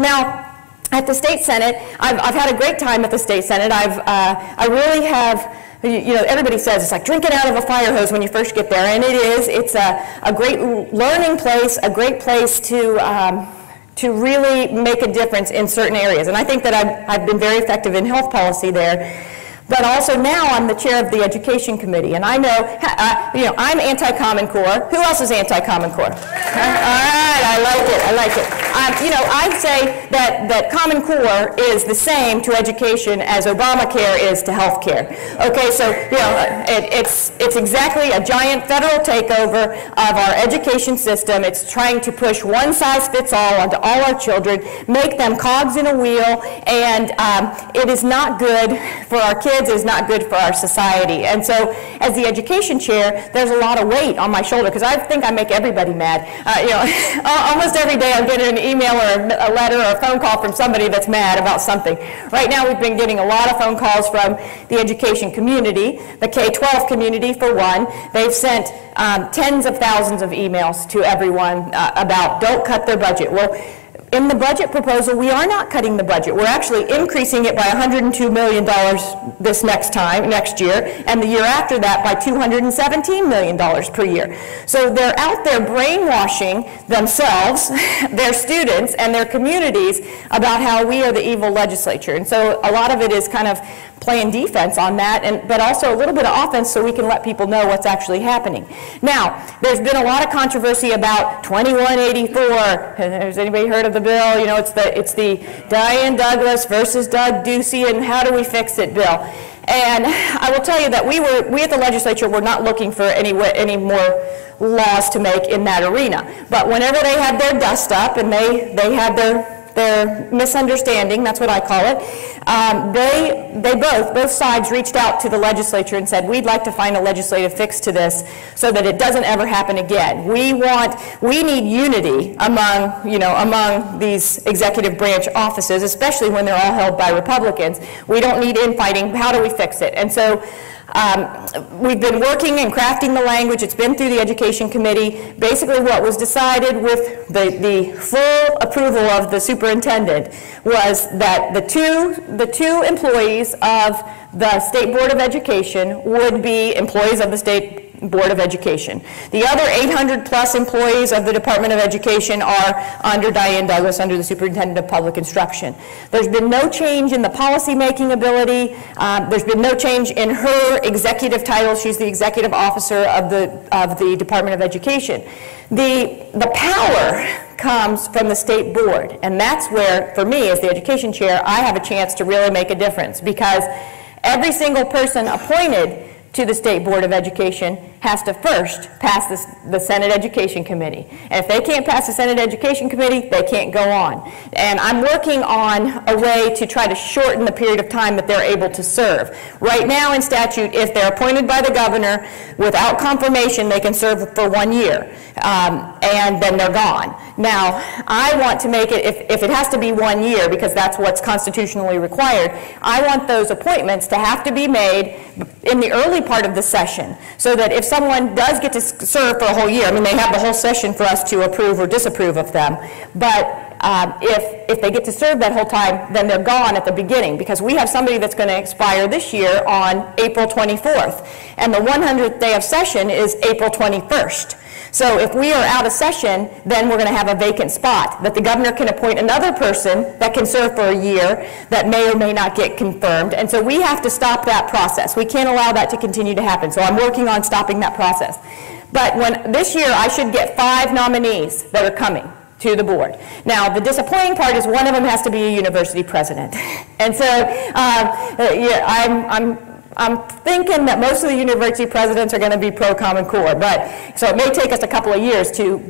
Now, at the State Senate, I've had a great time at the State Senate. I really have, you know, everybody says it's like drinking out of a fire hose when you first get there, and it is. It's a great learning place, a great place to really make a difference in certain areas. And I think that I've been very effective in health policy there. But also now I'm the chair of the Education Committee, and I know, you know, I'm anti-Common Core. Who else is anti-Common Core? All right, I like it, I like it. You know, I'd say that Common Core is the same to education as Obamacare is to health care. Okay, so, you know, it's exactly a giant federal takeover of our education system. It's trying to push one size fits all onto all our children, make them cogs in a wheel, and it is not good for our kids. Is not good for our society. And so as the education chair, there's a lot of weight on my shoulder because I think I make everybody mad. You know, almost every day I'm getting an email or a letter or a phone call from somebody that's mad about something. Right now we've been getting a lot of phone calls from the education community, the K-12 community for one. They've sent tens of thousands of emails to everyone about don't cut their budget. Well, in the budget proposal, we are not cutting the budget. We're actually increasing it by $102 million this next year, and the year after that by $217 million per year. So they're out there brainwashing themselves, their students, and their communities about how we are the evil legislature. And so a lot of it is kind of playing defense on that, but also a little bit of offense so we can let people know what's actually happening. Now, there's been a lot of controversy about 2184. Has anybody heard of the bill? You know, it's the Diane Douglas versus Doug Ducey and how do we fix it bill. And I will tell you that we at the legislature were not looking for any more laws to make in that arena. But whenever they had their dust up and they had their misunderstanding, that's what I call it, both sides reached out to the legislature and said, we'd like to find a legislative fix to this so that it doesn't ever happen again. We need unity among these executive branch offices, especially when they're all held by Republicans. We don't need infighting. How do we fix it? And so we've been working and crafting the language. It's been through the Education Committee. Basically what was decided with the full approval of the superintendent was that the two employees of the State Board of Education would be employees of the State Board of Education. The other 800 plus employees of the Department of Education are under Diane Douglas, under the Superintendent of Public Instruction. There's been no change in the policy-making ability. There's been no change in her executive title. She's the executive officer of the Department of Education. The power comes from the state board, and that's where, for me, as the education chair, I have a chance to really make a difference, because every single person appointed to the State Board of Education has to first pass the Senate Education Committee. And if they can't pass the Senate Education Committee, they can't go on. And I'm working on a way to try to shorten the period of time that they're able to serve. Right now in statute, if they're appointed by the governor without confirmation, they can serve for 1 year, and then they're gone. Now, I want to make it, if it has to be 1 year, because that's what's constitutionally required, I want those appointments to have to be made in the early part of the session, so that if someone does get to serve for a whole year, I mean, they have the whole session for us to approve or disapprove of them, but if they get to serve that whole time, then they're gone at the beginning, because we have somebody that's going to expire this year on April 24th, and the 100th day of session is April 21st. So if we are out of session, then we're going to have a vacant spot that the governor can appoint another person that can serve for a year that may or may not get confirmed. And so we have to stop that process. We can't allow that to continue to happen. So I'm working on stopping that process. But this year I should get 5 nominees that are coming to the board. Now, the disappointing part is one of them has to be a university president. And so I'm thinking that most of the university presidents are going to be pro-Common Core, so it may take us a couple of years to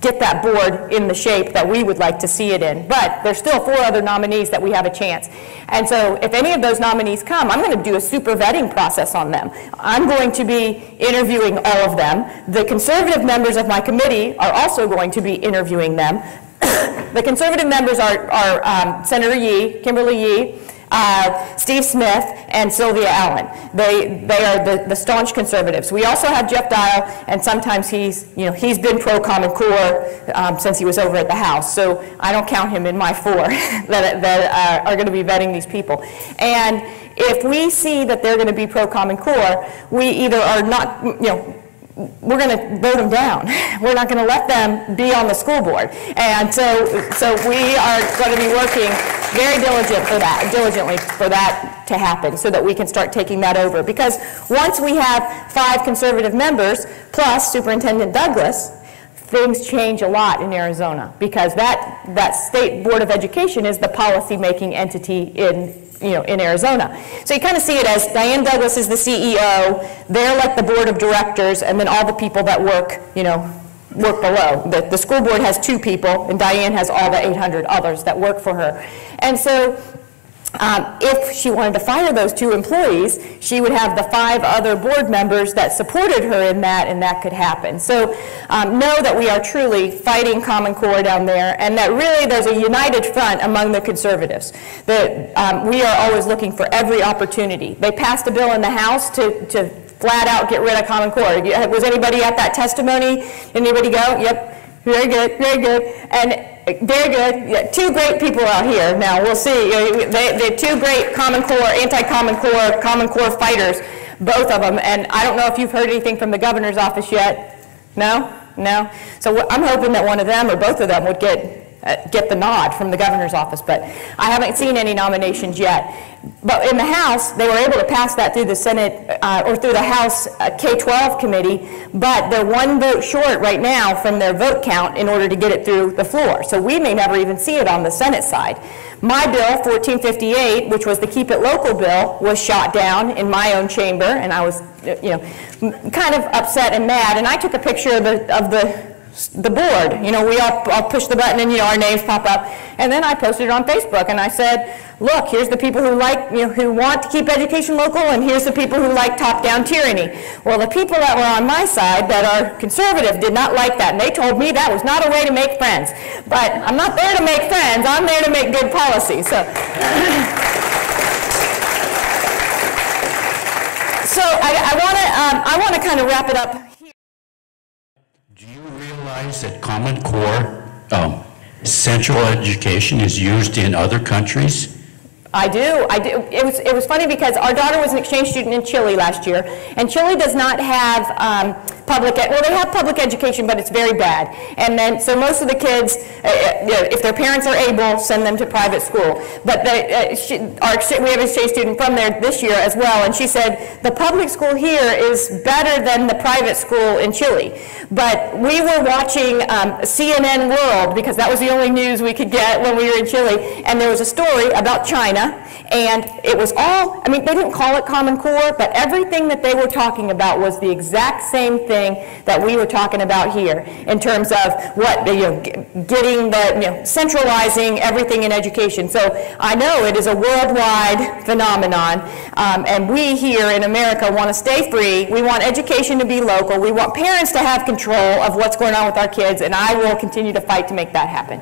get that board in the shape that we would like to see it in. But there's still 4 other nominees that we have a chance. And so if any of those nominees come, I'm going to do a super vetting process on them. I'm going to be interviewing all of them. The conservative members of my committee are also going to be interviewing them. The conservative members are Senator Yee, Kimberly Yee, Steve Smith and Sylvia Allen. They are the staunch conservatives. We also have Jeff Dial, and sometimes he's been pro-Common Core since he was over at the House. So I don't count him in my four that are going to be vetting these people. And if we see that they're going to be pro-Common Core, we either are not, we're going to vote them down. We're not going to let them be on the school board. And so we are going to be working very diligently for that to happen, so that we can start taking that over. Because once we have 5 conservative members, plus Superintendent Douglas, things change a lot in Arizona, because that State Board of Education is the policy-making entity in Arizona. So you kind of see it as Diane Douglas is the CEO, they're like the board of directors, and then all the people that work below. The school board has 2 people, and Diane has all the 800 others that work for her. And so if she wanted to fire those 2 employees, she would have the 5 other board members that supported her in that, and that could happen. So know that we are truly fighting Common Core down there, and that really there's a united front among the conservatives. That we are always looking for every opportunity. They passed a bill in the House to flat out get rid of Common Core. Was anybody at that testimony? Anybody go? Yep. Very good, very good. And very good. Yeah, 2 great people out here. Now, we'll see. They're 2 great Common Core, anti-Common Core, Common Core fighters, both of them. And I don't know if you've heard anything from the governor's office yet. No? No? So I'm hoping that one of them or both of them would get the nod from the governor's office, but I haven't seen any nominations yet. But in the House, they were able to pass that through the Senate or through the House K-12 committee, but they're 1 vote short right now from their vote count in order to get it through the floor. So we may never even see it on the Senate side. My bill, 1458, which was the Keep It Local bill, was shot down in my own chamber, and I was kind of upset and mad, and I took a picture of the board. We all push the button and our names pop up, and then I posted it on Facebook and I said, look, here's the people who who want to keep education local, and here's the people who like top-down tyranny. Well, the people that were on my side that are conservative did not like that, and they told me that was not a way to make friends. But I'm not there to make friends, I'm there to make good policy. So I want to kind of wrap it up. Do you realize that Common Core Central Education is used in other countries? I do. It was funny because our daughter was an exchange student in Chile last year, and Chile does not have they have public education, but it's very bad. And then, so most of the kids, if their parents are able, send them to private school. But we have an exchange student from there this year as well, and she said, the public school here is better than the private school in Chile. But we were watching CNN World, because that was the only news we could get when we were in Chile, and there was a story about China, and it was all, they didn't call it Common Core, but everything that they were talking about was the exact same thing that we were talking about here, in terms of what, getting the, centralizing everything in education. So I know it is a worldwide phenomenon, and we here in America want to stay free. We want education to be local. We want parents to have control of what's going on with our kids, and I will continue to fight to make that happen.